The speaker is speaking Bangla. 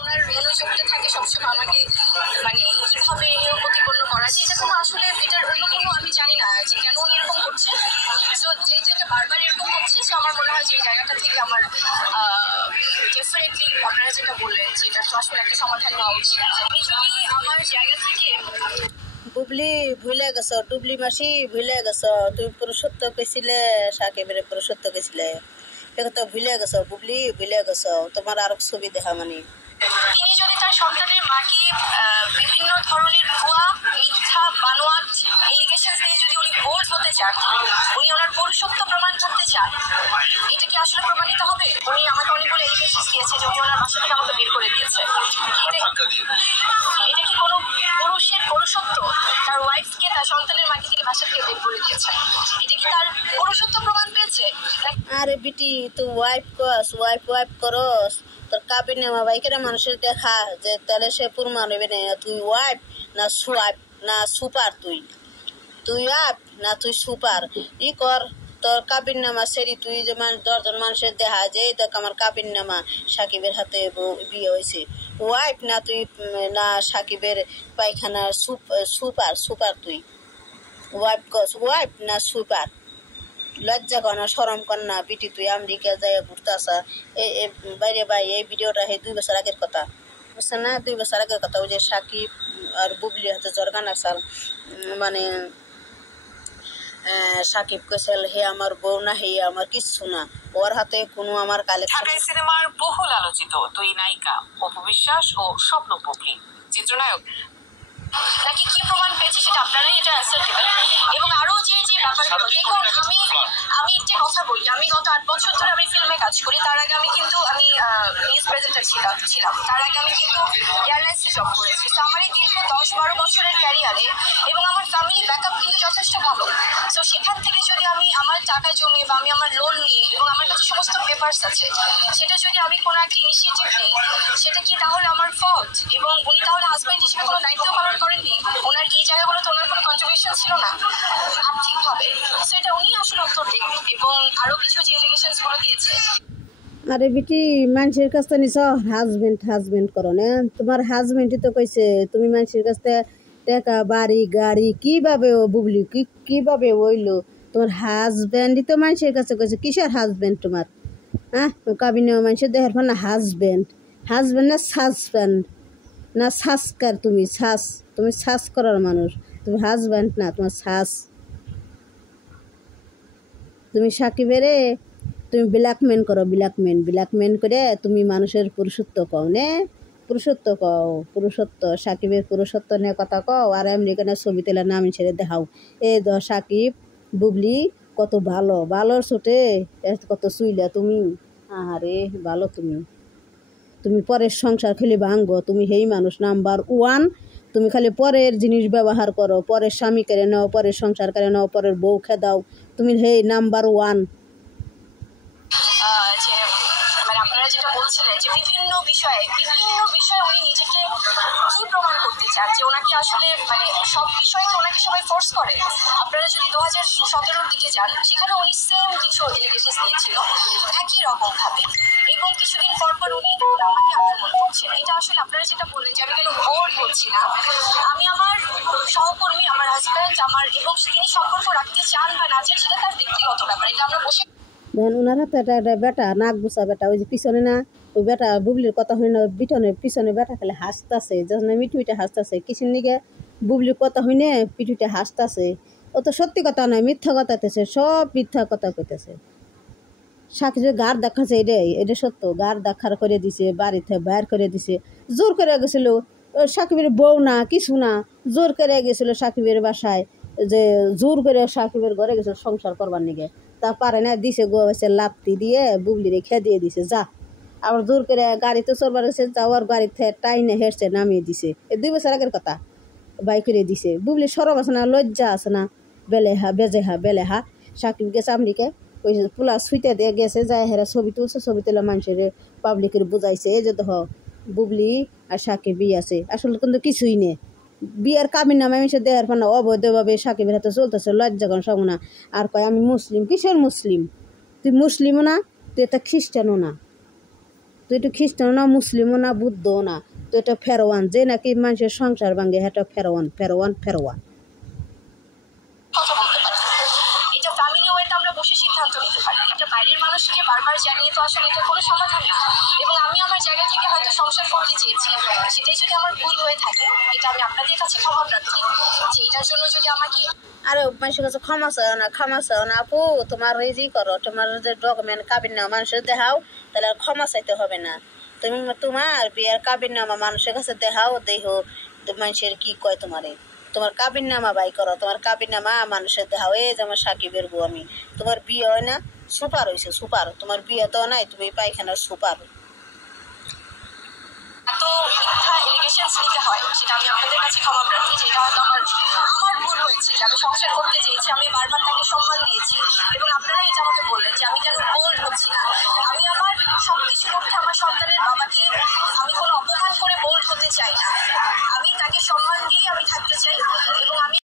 ওনার মনোযোগটা থাকে সবসময় আমাকে মানে কিভাবে হেয় প্রতিপন্ন করা যায়, এটা কোনো আসলে এটার অন্য কোনো আমি জানি না যে কেন উনি এরকম করছে। সো যেহেতু এটা বারবার এরকম হচ্ছে, সো আমার মনে হয় যে এই জায়গাটা থেকে আমার ডেফিনেটলি আপনারা যেটা বললেন যে এটা তো আসলে একটা সমাধান হওয়া উচিত। আমি যদি আমার জায়গা থেকে বুবলি ভুলে গেছ, ডুবলি মাসি ভুলে গেছ, তুমি পুরুষত্ব কইছিলে সাকিবের পুরুষত্ব কইছিলে, এটা তো ভুলে গেছ বুবলি, ভুলে গেছ। তোমার আরো ছবি দেখা মানে তিনি যদি তার সন্তানের মাকে বিভিন্ন ধরনের ভুয়া মিথ্যা বানোয়াট এলিগেশন দিয়ে যদি উনি বোল্ড হতে চান, উনি ওনার পুরুষত্ব প্রমাণ করতে চান, এটা কি আসলে প্রমাণিত হবে? উনি আমাকে অনেকগুলো এলিগেশন দিয়েছে যে উনি ওনার বাসা থেকে আমাকে বের করে দিয়েছে। এটা কি কোনো পুরুষের পুরুষত্ব? তার ওয়াইফকে, তার সন্তানের মাকে তিনি বাসা থেকে বের করে দিয়েছেন, এটা কি তার পুরুষত্ব প্রমাণ পেয়েছে? আরে বিটি তুই ওয়াইফ কস, ওয়াইফ করস, তোর কাবির নেওয়া বাইকের মানুষের দেখা যে তাহলে সে প্রমাণ হবে না তুই ওয়াইফ না সুয়াইফ না সুপার, তুই ওয়াইফ না তুই সুপার। ই কর তোর কাবির নামা সেরি, তুই যে 10জন মানুষের দেখা যে দেখ আমার কাবির নামা সাকিবের হাতে বিয়ে হয়েছে, ওয়াইফ না তুই না সাকিবের পায়খানার সুপার তুই ওয়াইফ কস, ওয়াইফ না সুপার। লজ্জা কর না, সরম কর না বিটি, তুই আমেরিকা যাই ঘুরতে আসা বাইরে ভাই। এই ভিডিওটা 2 বছর আগের কথা, বুঝছে না? 2 বছর আগের কথা। ওই যে সাকিব আর বুবলির হাতে জর্গান আসাল, মানে সাকিব কইছিল হে আমার বউ না, হে আমার কিচ্ছু না, ওর হাতে কোনো আমার কালেকশন। ঢাকাই সিনেমার বহুল আলোচিত দুই নায়িকা অপু বিশ্বাস ও স্বপ্ন বুবলি, চিত্রনায়ক নাকি কি প্রমাণ পেয়েছে সেটা আপনারাই এটা অ্যান্সার দেবেন। এবং আরো যে যে ব্যাপারগুলো দেখুন, আমি একটা কথা বলি, আমি গত 8 বছর ধরে আমি ফিল্মে কাজ করি। তার আগে আমি নিউজ প্রেজেন্টার ছিলাম। তার আগে আমি কিন্তু এয়ারলাইন্সে জব করেছি। তো আমার এই দীর্ঘ 10-12 বছরের ক্যারিয়ারে এবং আমার ফ্যামিলি ব্যাকআপ কিন্তু যথেষ্ট ভালো। তো সেখান থেকে যদি আমি আমার টাকা জমিয়ে বা আমি আমার লোন নিয়ে এবং আমার কাছে সমস্ত পেপারস আছে, সেটা যদি আমি কোনো একটা ইনিশিয়েটিভ নিই, সেটা কি তাহলে আমার ফল্ট? এবং উনি তাহলে হাজব্যান্ড হিসেবে কোনো দায়িত্ব পালন করেননি? ওনার এই জায়গাগুলোতে ওনার কোনো কন্ট্রিবিউশন ছিল না আর্থিকভাবে? সো এটা উনি আসলে উত্তর দিন। এবং আরো কিছু যে এলিগেশনস গুলো দিয়েছে। আরে বিটি মানুষের কাছ থেকে নিছ হাজবেন্ড করো না, তোমার হাজবেন্ডই তো কইছে তুমি মানুষের কাছ থেকে টাকা বাড়ি গাড়ি কিভাবে ও বুবলি কিভাবে হইলো? তোমার হাজবেন্ডই তো মানুষের কাছে কইছে। কিসের হাজবেন্ড তোমার? হ্যাঁ কাবিনে মানুষের দেহের ফোন না হাজবেন্ড না সাসপেন্ড না সাসকার, তুমি শ্বাস করার মানুষ, তুমি হাজবেন্ড না, তোমার শ্বাস। তুমি সাকিবেরে তুমি ব্ল্যাকমেন করো, ব্ল্যাকমেন করে তুমি মানুষের পুরুষত্ব কও নে, পুরুষত্ব সাকিবের পুরুষত্ব নিয়ে কথা কও। আর আমেরিকানের ছবি তেলে নাম ছেড়ে দেখাও এই সাকিব বুবলি কত ভালোর ছোটে কত চুইলা তুমি। আরে ভালো তুমি পরের সংসার খেলে ভাঙবো, তুমি হেই মানুষ নাম্বার 1। তুমি খালি পরের জিনিস ব্যবহার করো, পরের স্বামী কেড়ে নাও, পরের সংসার কেড়ে নাও, পরের বউ খেদাও, তুমি হেই নাম্বার 1। যে মানে আপনারা যেটা বলছিলেন যে বিভিন্ন বিষয়ে উনি নিজেকে কি প্রমাণ করতে চান, যে ওনাকে আসলে মানে সব বিষয়ে ওনাকে সবাই ফোর্স করে। আপনারা যদি 2017-র দিকে যান, সেখানে উনি সেম কিছু এলিগেশন দিয়েছিল একই রকম ভাবে, এবং কিছুদিন পর উনি আমাকে আক্রমণ করছেন। এটা আসলে আপনারা যেটা বললেন যে আমি কেন বোর্ড হচ্ছি না, আমি আমার সহকর্মী, আমার হাজব্যান্ড, আমার এবং তিনি সম্পর্ক রাখতে চান বা না চান সেটা তার ব্যক্তিগত ব্যাপার। এটা আমরা বসে দেখেন ওনার হাতে একটা বেটা, নাক বুসা বেটা, ওই যে পিছনে না ওই বেটা বুবলির কথা হই না, পিছনে বেটা খেলে হাসতাছে, যখন মিটুইটা হাসতাছে কিসের নিকে বুবলির কথা হই না, পিঠুইটা হাসতাছে। ও তো সত্যি কথা নয়, মিথ্যা কথা কইতেছে, সব মিথ্যা কথা কইতেছে। সাকিব যে গার দেখাচ্ছে এটা সত্য, গার দেখার করে দিছে, বাড়িতে বাইর করে দিছে, জোর করে গেছিল। সাকিবের বউ না কিছু না, জোর করে গেছিল সাকিবের বাসায়, যে জোর করে সাকিবের ঘরে গেছিল সংসার করবার নিগে, তা পারে না, দিছে গোছে লাত্তি দিয়ে বুবলি রেখে দিয়ে দিছে যা। আবার জোর করে গাড়িতে চলবার গেছে, যাওয়ার গাড়িতে টাইনে হেঁটছে নামিয়ে দিছে। 2 বছর আগের কথা, বাই করে দিছে। বুবলি সরব আছে না, লজ্জা আছে না, বেলেহা। সাকিব গেছে আমেরিকায়, ওই পোলা সুইতে দিয়ে গেছে, যায় হেরা ছবি তুলছে, ছবি তুলে মানুষের পাবলিকের বুঝাইছে যে দেখ বুবলি আর সাকিব বিয়ে আছে। আসলে কিন্তু কিছুই নেই, বিয়ের কাবিন নামে আমি সে দেহের ফান্না অবৈধভাবে সাকিবের হাতে চলতেছে, লজ্জা করেন সব না। আর কয় আমি মুসলিম, কিসের মুসলিম? তুই মুসলিমও না, তুই একটা খ্রিস্টানও না। তুই একটু খ্রিস্টানও না, মুসলিমও না, বুদ্ধও না, তো এটা ফেরোয়ান, যে নাকি মানুষের সংসার ভাঙে, এটা ফেরোয়ান ফেরোয়ান ফেরোয়ান। কথা বলতে পারি, এটা ফ্যামিলি ওয়েতে আমরা বসে সিদ্ধান্ত নিতে পারি। এটা বাইরের মানুষকে বারবার জানিয়ে তো আসলে এটা কোনো সমাধান না। এবং আমি আমার জায়গা থেকে হয়তো সংসার করতে চেয়েছি, সেটাই যদি আমার ভুল হয়ে থাকে, এটা আমি আপনাদের কাছে ক্ষমা প্রার্থী যে এটার জন্য যদি আমাকে। আরে মানুষের কাছে ক্ষমা চাও না, ক্ষমা চাও না আপু, তোমার এই যে করো, তোমার যে ডকুমেন্ট কাবিননামা মানুষের দেখাও, তাহলে আর ক্ষমা চাইতে হবে না। তুমি তোমার বিয়ের কাবিননামা মানুষের কাছে দেখাও, দেখো মানুষের কি কয় তোমারে। তোমার কাবিননামা বাই করো, তোমার কাবিননামা মানুষের দেখাও। এই যে আমার সাকিবের বউ, আমি তোমার বিয়ে হয় না, সুপার হয়েছে সুপার, তোমার বিয়ে তো নাই, তুমি পায়খানার সুপার। এত মিথ্যা এলিগেশনস নিতে হয়, সেটা আমি আপনাদের কাছে ক্ষমা প্রার্থী যে এটা হয়তো আমার ভুল হয়েছে, যে আমি সংসার করতে চেয়েছি, আমি বারবার তাকে সম্মান দিয়েছি। এবং আপনারা এটা আমাকে বললেন যে আমি কেন বোল্ড হচ্ছি না। আমি আমার সবকিছুর মধ্যে আমার সন্তানের বাবাকে আমি কোনো অপমান করে বোল্ড হতে চাই না। আমি তাকে সম্মান দিয়ে আমি